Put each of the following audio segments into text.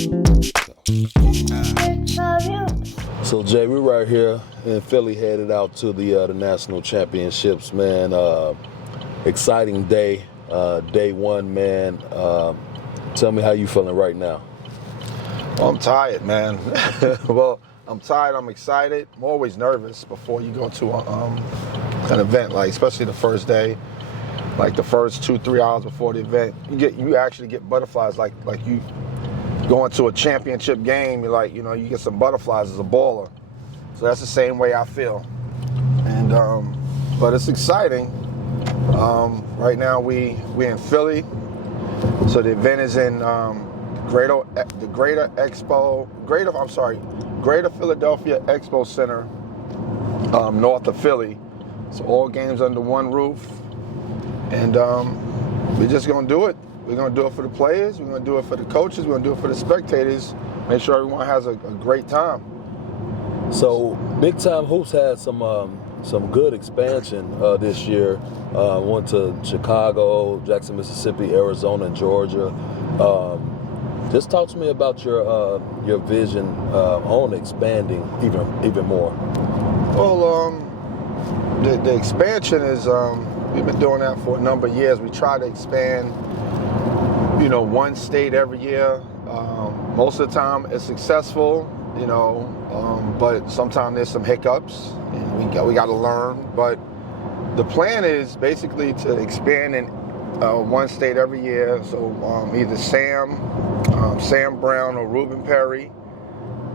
So Jay, we're right here in Philly, headed out to the national championships, man. Exciting day, day one, man. Tell me how you feeling right now. Well, I'm tired, man. Well, I'm tired. I'm excited. I'm always nervous before you go to an event, like especially the first day, like the first 2-3 hours before the event. You actually get butterflies, like you going to a championship game. You're like, you get some butterflies as a baller. So that's the same way I feel. And but it's exciting. Right now we're in Philly. So the event is in Greater Philadelphia Expo Center, north of Philly. So all games under one roof, and we're just gonna do it. We're gonna do it for the players. We're gonna do it for the coaches. We're gonna do it for the spectators. Make sure everyone has a great time. So Big Time Hoops had some good expansion this year. Went to Chicago, Jackson, Mississippi, Arizona, and Georgia. Just talk to me about your vision on expanding even more. Well, the expansion is we've been doing that for a number of years. We try to expand, one state every year. Most of the time it's successful, but sometimes there's some hiccups, and we got to learn. But the plan is basically to expand in one state every year. So either Sam Brown or Ruben Perry,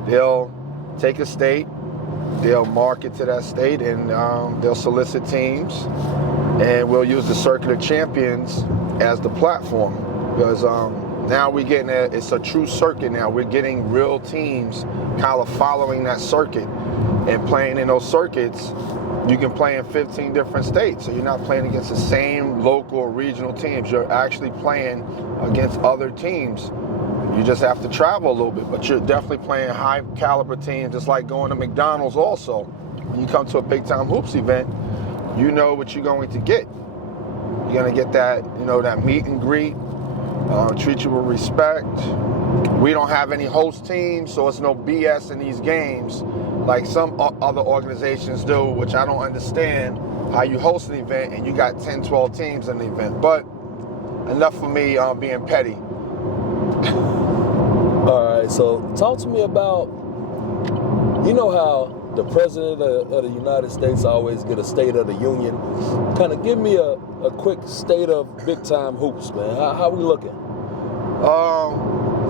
they'll take a state, they'll market to that state, and they'll solicit teams, and we'll use the Circuit of Champions as the platform, because now we're getting it's a true circuit now. We're getting real teams kind of following that circuit and playing in those circuits. You can play in 15 different states, so you're not playing against the same local or regional teams. You're actually playing against other teams. You just have to travel a little bit, but you're definitely playing high caliber teams, just like going to McDonald's also. When you come to a Big Time Hoops event, you know what you're going to get. You're going to get that, that meet and greet, treat you with respect. We don't have any host teams, so it's no BS in these games like some other organizations do, which I don't understand how you host an event and you got 10, 12 teams in the event. But enough for me being petty. All right, so talk to me about, how the President of the United States always get a State of the Union. Kind of give me a quick state of Big Time Hoops, man. How we looking?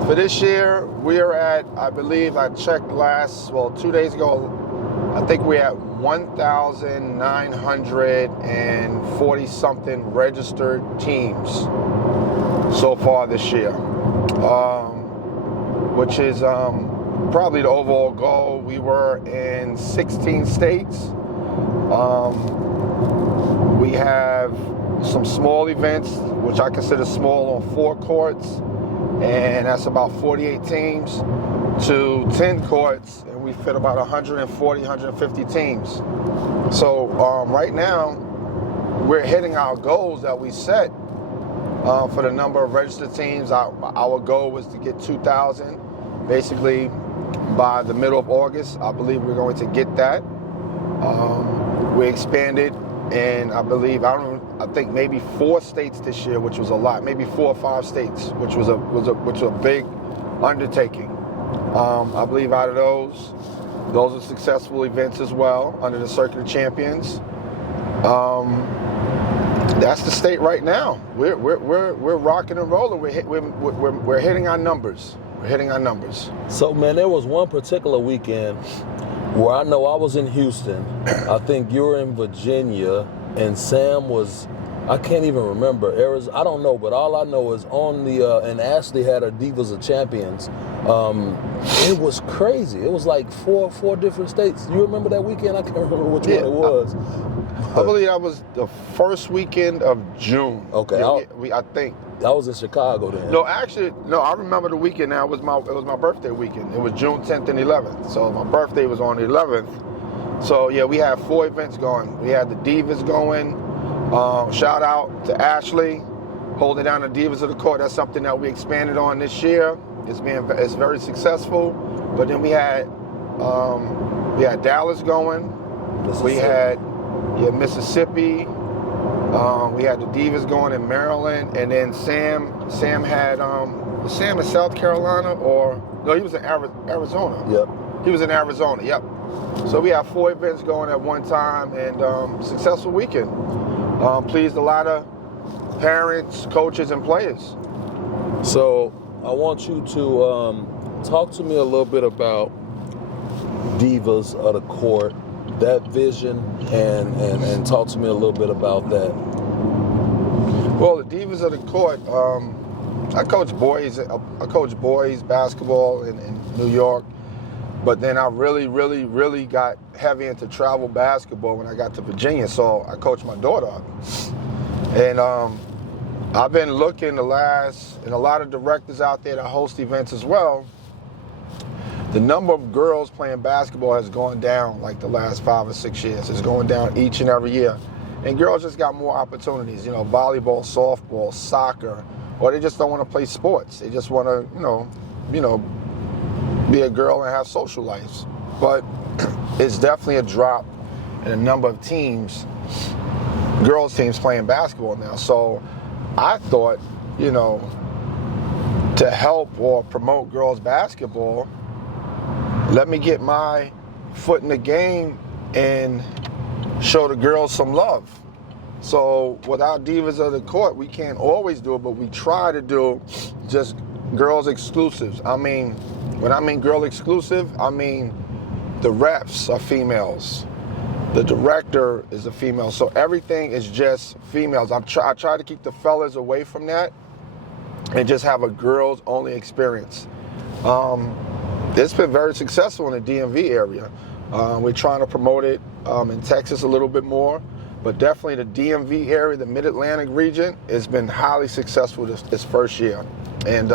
For this year, we are at, I believe I checked 2 days ago, I think we're at 1,940 something registered teams so far this year, which is probably the overall goal. We were in 16 states. We have some small events, which I consider small, on 4 courts. And that's about 48 teams, to 10 courts, and we fit about 140, 150 teams. So right now, we're hitting our goals that we set for the number of registered teams. Our goal was to get 2,000, basically by the middle of August. I believe we're going to get that. We expanded, and I think maybe 4 states this year, which was a lot. Maybe 4 or 5 states, which was a big undertaking. I believe out of those are successful events as well under the Circuit of Champions. That's the state right now. We're rocking and rolling. We're hitting our numbers. We're hitting our numbers. So, man, there was one particular weekend where I know I was in Houston. I think you were in Virginia, and Sam was, I can't even remember, Arizona, I don't know, but all I know is on the, and Ashley had her Divas of Champions. It was crazy. It was like four different states. You remember that weekend? I can't remember which one it was. I believe that was the first weekend of June. Okay. I think. I was in Chicago then. No, actually, I remember the weekend now. It was my birthday weekend. It was June 10th and 11th. So my birthday was on the 11th. So, yeah, we had 4 events going. We had the Divas going. Shout out to Ashley, holding down the Divas of the Court. That's something that we expanded on this year. It's very successful. But then we had Dallas going. We had Mississippi. We had the Divas going in Maryland, and then Sam had was Sam in South Carolina, or no, he was in Arizona. Yep. He was in Arizona. Yep. So we had 4 events going at one time, and successful weekend. Pleased a lot of parents, coaches, and players. So I want you to talk to me a little bit about Divas of the Court, that vision, and talk to me a little bit about that. Well, the Divas of the Court, I coach boys basketball in New York, but then I really got heavy into travel basketball when I got to Virginia, so I coached my daughter up. And I've been looking and a lot of directors out there that host events as well, the number of girls playing basketball has gone down like the last 5 or 6 years. It's going down each and every year. And girls just got more opportunities, volleyball, softball, soccer, or they just don't want to play sports. They just want to, be a girl and have social lives. But it's definitely a drop in the number of teams, girls teams playing basketball now. So I thought, to help or promote girls basketball, let me get my foot in the game and show the girls some love. So without Divas of the Court, we can't always do it, but we try to do just girls exclusives. When I mean girl exclusive, I mean the refs are females. The director is a female. So everything is just females. I try to keep the fellas away from that and just have a girls only experience. It's been very successful in the DMV area. We're trying to promote it in Texas a little bit more, but definitely the DMV area, the Mid-Atlantic region, has been highly successful this first year. And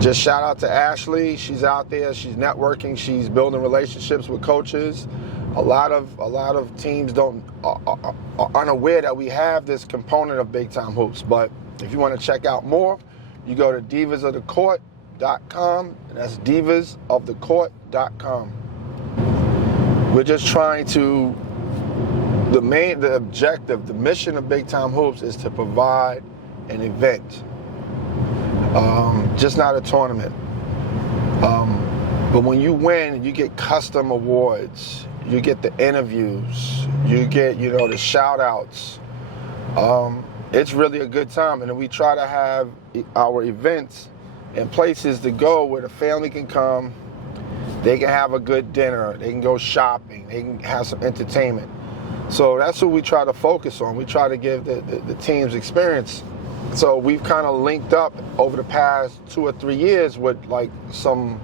just shout out to Ashley. She's out there, she's networking, she's building relationships with coaches. A lot of teams are unaware that we have this component of big time hoops. But if you want to check out more, you go to divasofthecourt.com, and that's divasofthecourt.com. We're just trying to, the objective, the mission of Big Time Hoops is to provide an event, just not a tournament. But when you win, you get custom awards, you get the interviews, you get, the shout outs. It's really a good time, and then we try to have our events and places to go where the family can come, they can have a good dinner, they can go shopping, they can have some entertainment. So that's what we try to focus on. We try to give the teams experience. So we've kind of linked up over the past 2 or 3 years with like some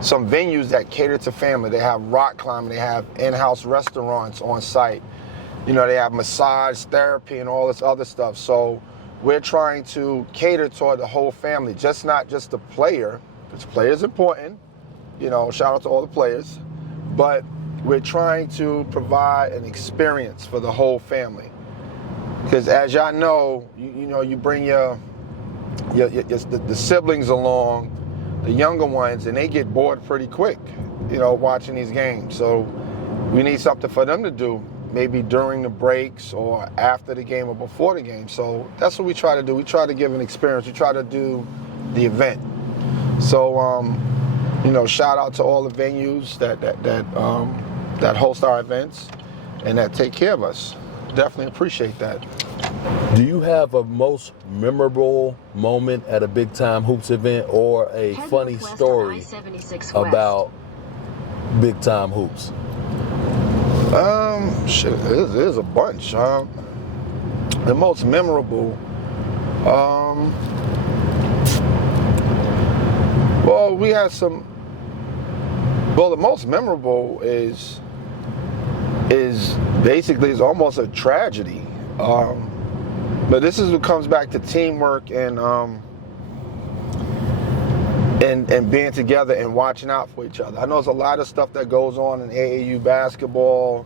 venues that cater to family. They have rock climbing, they have in-house restaurants on site. They have massage therapy and all this other stuff. So we're trying to cater toward the whole family, not just the player, because player is important. Shout out to all the players. But we're trying to provide an experience for the whole family. Because as y'all know, you bring the siblings along, the younger ones, and they get bored pretty quick, watching these games. So we need something for them to do, maybe during the breaks or after the game or before the game. So that's what we try to do. We try to give an experience. We try to do the event. So, shout out to all the venues that host our events and that take care of us. Definitely appreciate that. Do you have a most memorable moment at a Big Time Hoops event or a funny story about Big Time Hoops? There's a bunch. The most memorable, we had some. Well, the most memorable is basically almost a tragedy. But this is what comes back to teamwork and being together and watching out for each other. I know there's a lot of stuff that goes on in AAU basketball.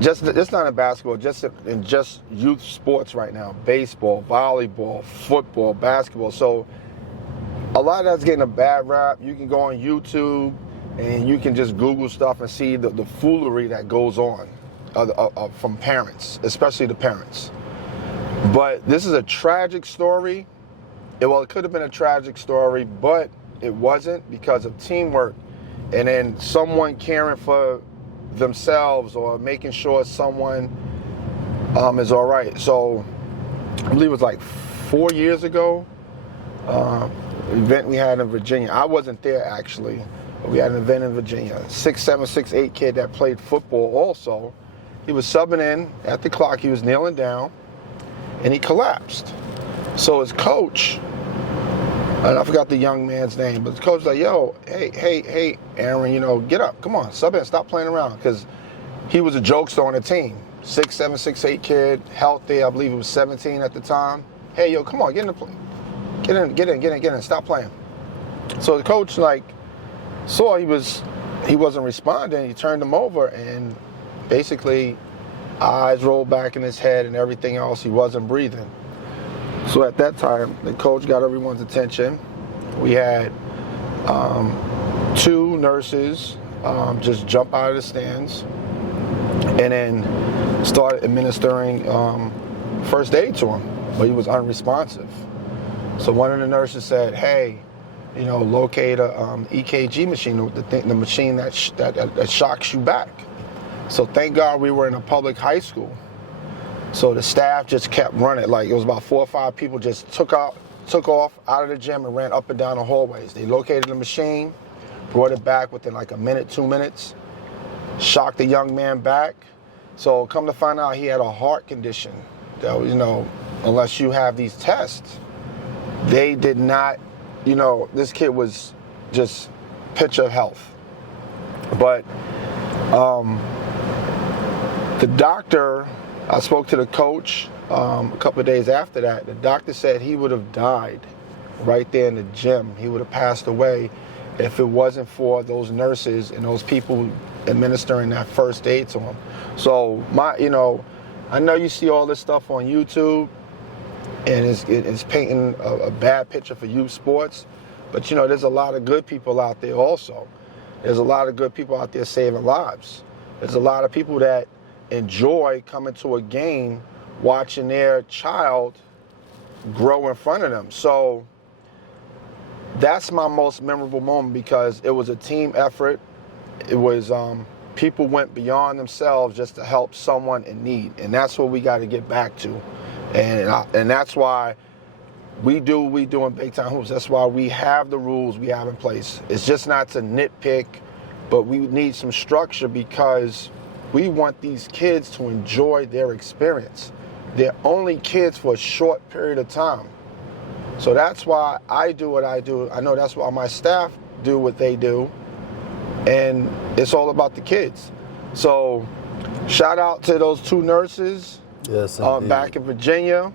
It's not in basketball, just in youth sports right now. Baseball, volleyball, football, basketball. So a lot of that's getting a bad rap. You can go on YouTube and you can just Google stuff and see the foolery that goes on from parents, especially the parents. But this is a tragic story. It could have been a tragic story, but it wasn't because of teamwork and then someone caring for themselves or making sure someone is all right. So I believe it was like 4 years ago, event we had in Virginia. I wasn't there actually. We had an event in Virginia. 6'7", 6'8" kid that played football also. He was subbing in at the clock. He was kneeling down, and he collapsed. So his coach, and I forgot the young man's name, but the coach was like, yo, hey, Aaron, you know, get up. Come on, sub in. Stop playing around. Because he was a jokester on the team. 6'7", 6'8" kid, healthy. I believe he was 17 at the time. Hey, yo, come on, get in the play. Get in. Stop playing. So the coach, like, saw he wasn't responding. He turned him over, and basically eyes rolled back in his head and everything else. He wasn't breathing. So at that time, the coach got everyone's attention. We had 2 nurses just jump out of the stands and then started administering first aid to him, but he was unresponsive. So one of the nurses said, hey, you know, locate a EKG machine, the machine that shocks you back. So thank God we were in a public high school. So the staff just kept running. Like, it was about 4 or 5 people just took off out of the gym and ran up and down the hallways. They located the machine, brought it back within like a minute, 2 minutes, shocked the young man back. So come to find out, he had a heart condition that, you know, unless you have these tests, they did not, you know, this kid was just picture of health. But the doctor, I spoke to the coach a couple of days after that. The doctor said he would have died right there in the gym. He would have passed away if it wasn't for those nurses and those people administering that first aid to him. So I know you see all this stuff on YouTube, and it's painting a bad picture for youth sports. But, you know, there's a lot of good people out there also. There's a lot of good people out there saving lives. There's a lot of people that enjoy coming to a game, watching their child grow in front of them. So that's my most memorable moment, because it was a team effort. It was people went beyond themselves just to help someone in need, and that's what we got to get back to. And that's why we do what we do in Big Time Hoops. That's why we have the rules we have in place. It's just not to nitpick, but we need some structure, because we want these kids to enjoy their experience. They're only kids for a short period of time. So that's why I do what I do. I know that's why my staff do what they do. And it's all about the kids. So shout out to those 2 nurses back in Virginia.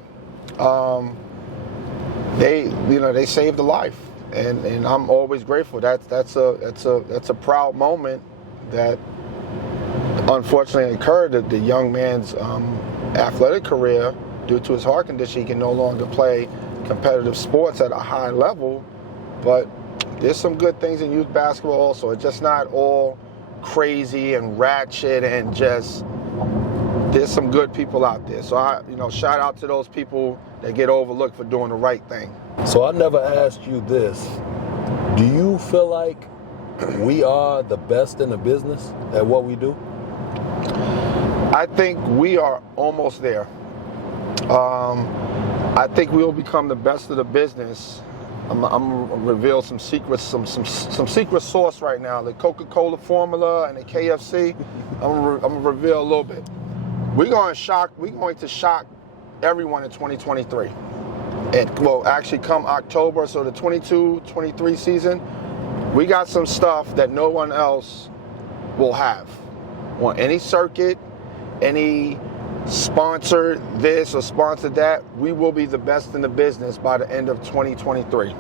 They saved a life, and I'm always grateful. That's a proud moment that unfortunately occurred. That the young man's athletic career, due to his heart condition, he can no longer play competitive sports at a high level. But there's some good things in youth basketball also. It's just not all crazy and ratchet, and just there's some good people out there. So shout out to those people that get overlooked for doing the right thing. So I never asked you this. Do you feel like we are the best in the business at what we do? I think we are almost there. I think we will become the best of the business. I'm gonna reveal some secrets, some secret sauce right now. The Coca-Cola formula and the KFC. I'm gonna reveal a little bit. We're going to shock everyone in 2023. It will actually come October, so the 22-23 season, we got some stuff that no one else will have on any circuit, any sponsor this or sponsor that. We will be the best in the business by the end of 2023.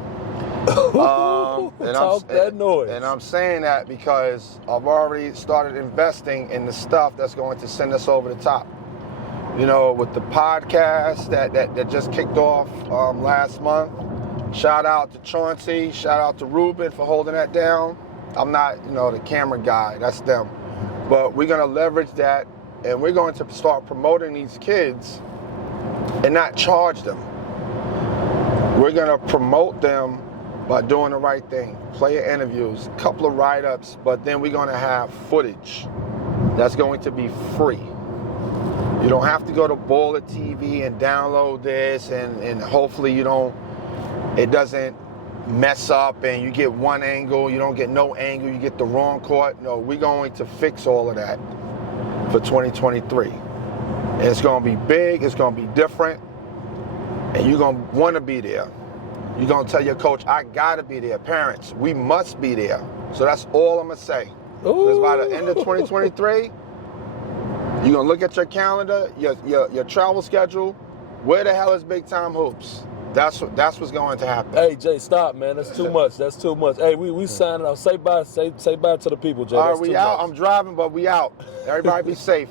Talk that noise. And I'm saying that because I've already started investing in the stuff that's going to send us over the top. You know, with the podcast that just kicked off last month, Shout out to Chauncey. Shout out to Ruben for holding that down. I'm not, the camera guy. That's them. But we're going to leverage that, and we're going to start promoting these kids and not charge them. We're going to promote them by doing the right thing. Player interviews, a couple of write-ups, but then we're going to have footage that's going to be free. You don't have to go to Baller TV and download this, and hopefully it doesn't mess up and you get one angle, you don't get no angle, you get the wrong court. No, we're going to fix all of that for 2023. And it's going to be big, it's going to be different, and you're going to want to be there. You're going to tell your coach, I got to be there. Parents, we must be there. So that's all I'm going to say. Because by the end of 2023, you're going to look at your calendar, your travel schedule. Where the hell is Big Time Hoops? That's what's going to happen. Hey, Jay, stop, man. That's too much. That's too much. Hey, we signing off. Say bye. Say bye to the people, Jay. All right, we out. I'm driving, but we out. Everybody be safe.